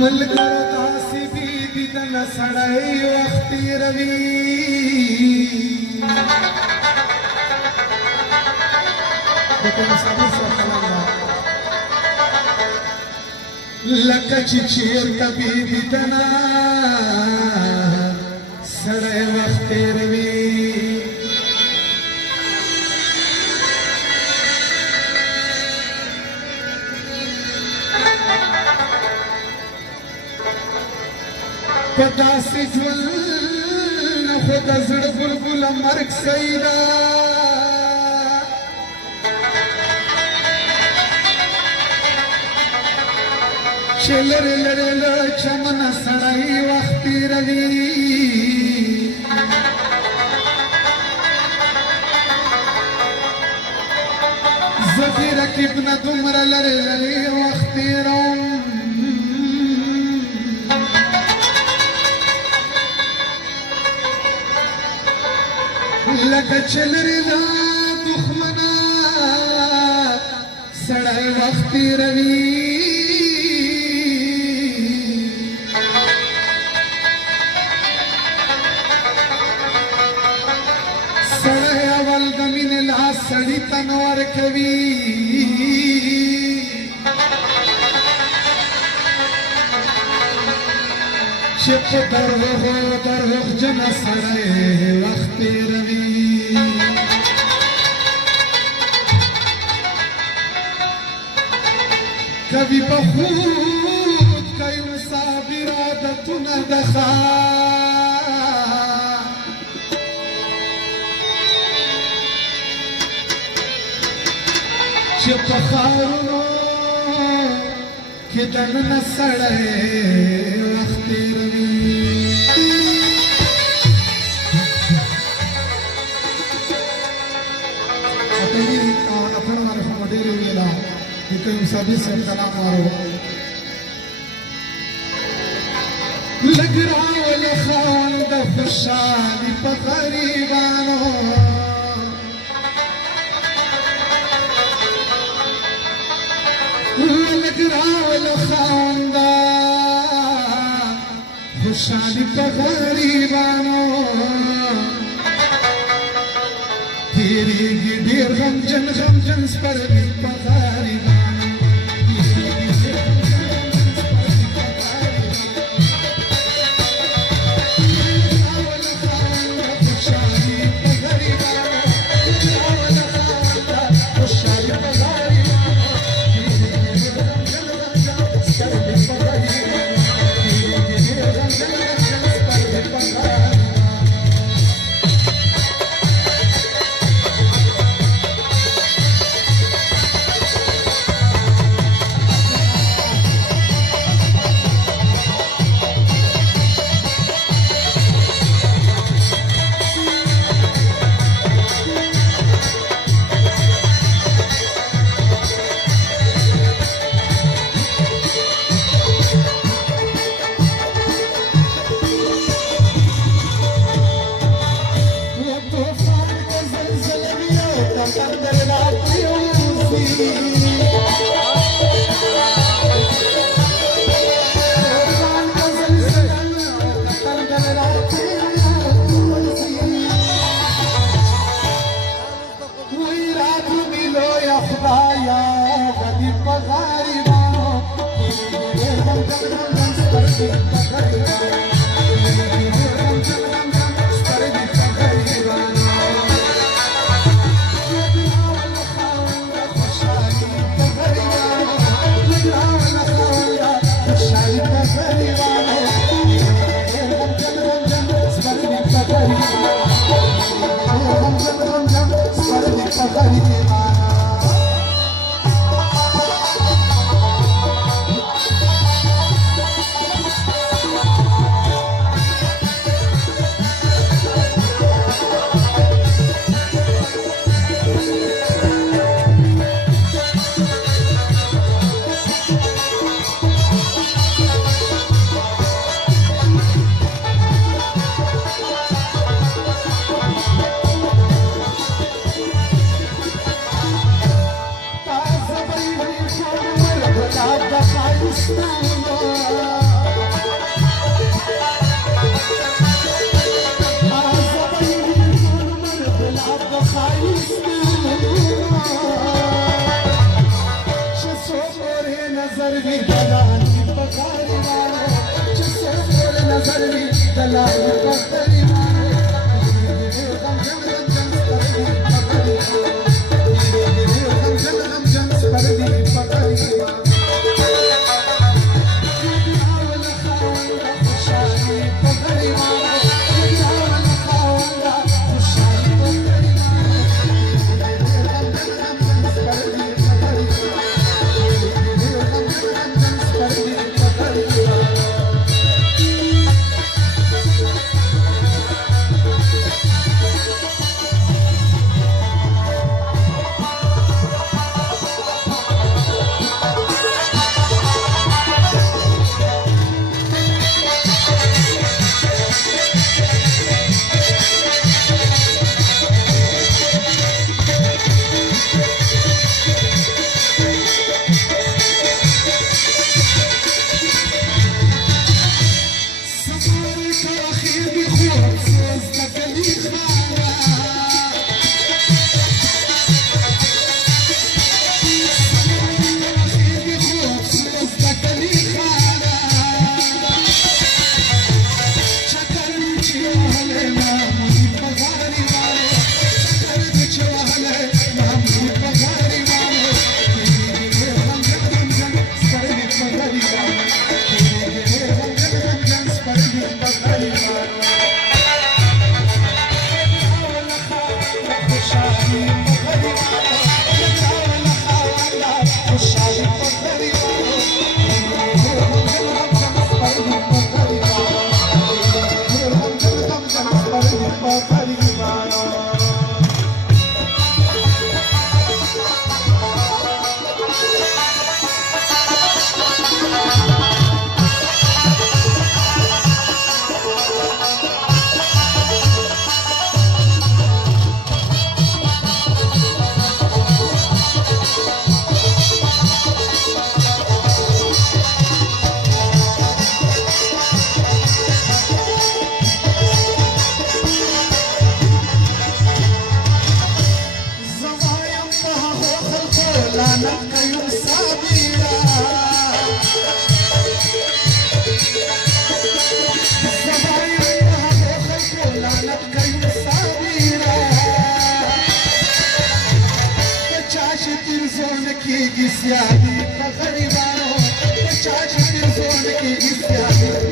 ملګرو داسې دي د نه سړی وخت تېروي لکه چې چېرته بېبي د نه سړی وخت تېروي په داسې ژوند نه خو د زړه بلبله مرګ صحیح ده چې لرې لرې له چمنه سړی وخت تېروي زه دې رقیب نه دومره لرې لرې وخت تېروم لکه چې لرې له دښمنه سړی وخت تېروي سړی اول د مینې لاس سړي ته نه ورکوي چې په دروغجنه سړی وخت تېروي کوي په خود کوي صابر عادتونه د ښار چې په ښارونو کې دننه سړی وخت تېروي اتڼ باندې خو مو ډېرې ویله د کوم صابر صاحب کلام وارو لږ راوله خاوند خوشحالي په غریبانو لږ راوله خاوند خوشحالي په غریبانو تیریږي ډېر غمجن سپرلي په غریبانو Krishna جلال په غریبانو غمجن سترګې په غریبانو Siadi, Pagariano, the charge is on the